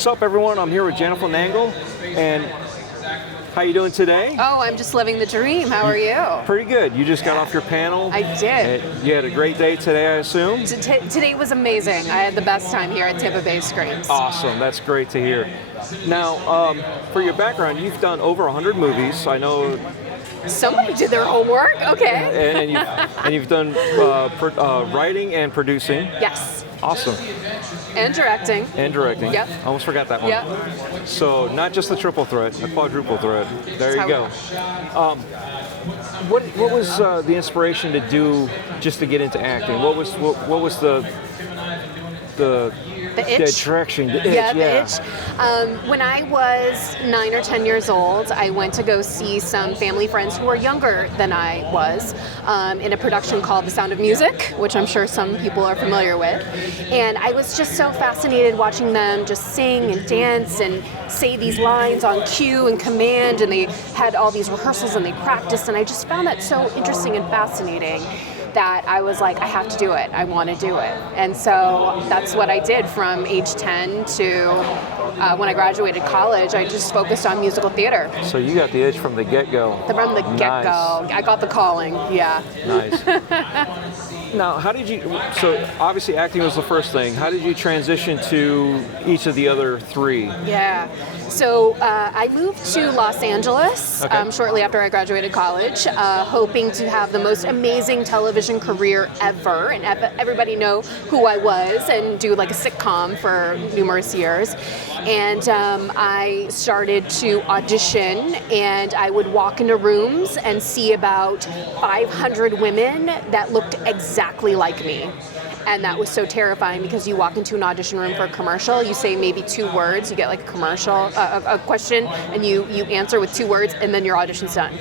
What's up, everyone? I'm here with Jennifer Nangle, and how you doing today? Oh, I'm just living the dream. How are you? Pretty good. You just got off your panel. I did. You had a great day today, I assume? Today was amazing. I had the best time here at Tampa Bay Screams. Awesome. That's great to hear. Now, for your background, you've done over 100 movies. I know. Somebody did their homework. Okay. And you've done writing and producing. Yes. Awesome. And directing. Yep. Almost forgot that one. Yep. So not just a triple threat, a quadruple threat. There you go. What was the inspiration to do just to get into acting? What was the itch? attraction? The itch, the itch. When I was 9 or 10 years old, I went to go see some family friends who were younger than I was in a production called The Sound of Music, which I'm sure some people are familiar with. And I was just so fascinated watching them just sing and dance and say these lines on cue and command, and they had all these rehearsals and they practiced, and I just found that so interesting and fascinating that I was like, I have to do it. I want to do it. And so that's what I did from age 10 to when I graduated college. I just focused on musical theater. So you got the itch from the get-go. From the get-go. Nice. I got the calling, yeah. Nice. Now, how did you, so obviously acting was the first thing. How did you transition to each of the other three? Yeah. So I moved to Los Angeles shortly after I graduated college, hoping to have the most amazing television career ever and everybody know who I was and do like a sitcom for numerous years. And I started to audition, and I would walk into rooms and see about 500 women that looked exactly like me. And that was so terrifying because you walk into an audition room for a commercial, you say maybe 2 words, you get like a commercial, a question, and you answer with 2 words, and then your audition's done.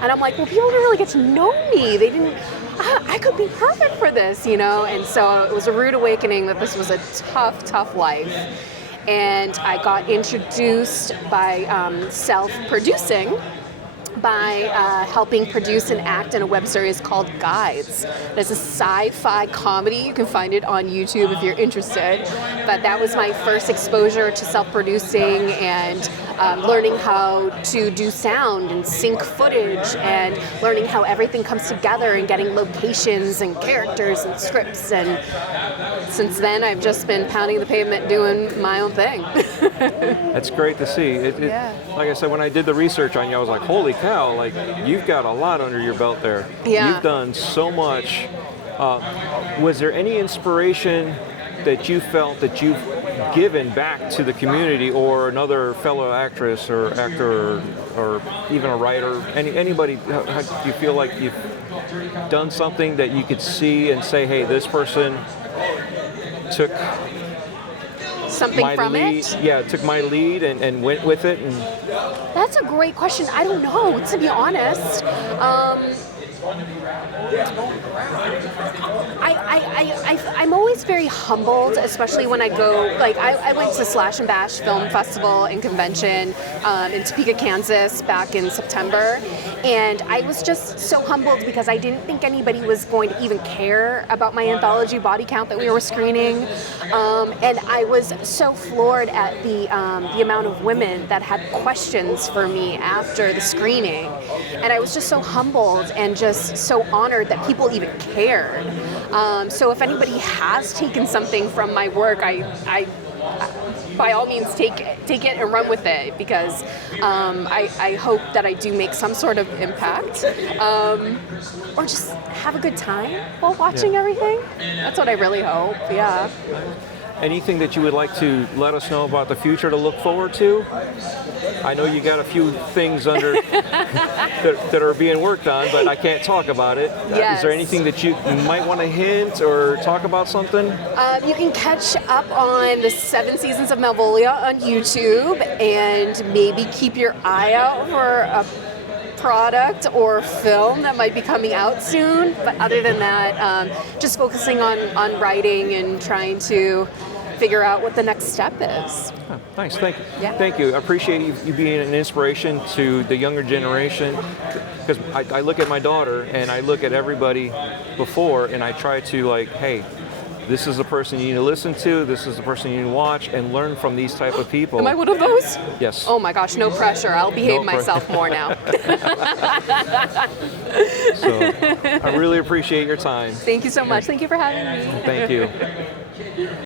And I'm like, well, people didn't really get to know me. They didn't, I could be perfect for this, you know? And so it was a rude awakening that this was a tough, tough life. And I got introduced by self-producing, by helping produce and act in a web series called Guides. It's a sci-fi comedy. You can find it on YouTube if you're interested. But that was my first exposure to self-producing and learning how to do sound and sync footage and learning how everything comes together and getting locations and characters and scripts. And since then, I've just been pounding the pavement doing my own thing. That's great to see. Like I said, when I did the research on you, I was like, holy cow, like you've got a lot under your belt there. Yeah. You've done so much. Was there any inspiration that you felt that you've given back to the community, or another fellow actress or actor or even a writer, anybody? How do you feel like you've done something that you could see and say, hey, this person took something from lead, it? Yeah, took my lead and went with it. And that's a great question. I don't know, to be honest. I'm always very humbled, especially when I go, like I went to Slash and Bash Film Festival and Convention in Topeka, Kansas back in September, and I was just so humbled because I didn't think anybody was going to even care about my anthology body count that we were screening, and I was so floored at the amount of women that had questions for me after the screening, and I was just so humbled and just so honored that people even cared. So if anybody has taken something from my work, I by all means take it and run with it, because I hope that I do make some sort of impact, or just have a good time while watching everything. That's what I really hope. Yeah. Anything that you would like to let us know about the future to look forward to? I know you got a few things under that are being worked on, but I can't talk about it. Yes. Is there anything that you might want to hint or talk about something? You can catch up on the 7 seasons of Malvolia on YouTube, and maybe keep your eye out for a product or film that might be coming out soon. But other than that, just focusing on writing and trying to figure out what the next step is. Oh, nice, thank you. Yeah. Thank you. I appreciate you being an inspiration to the younger generation, because I look at my daughter and I look at everybody before, and I try to like, hey, this is the person you need to listen to, this is the person you need to watch, and learn from these type of people. Am I one of those? Yes. Oh my gosh, no pressure. I'll behave myself more now. So I really appreciate your time. Thank you so much. Thank you for having me. Thank you.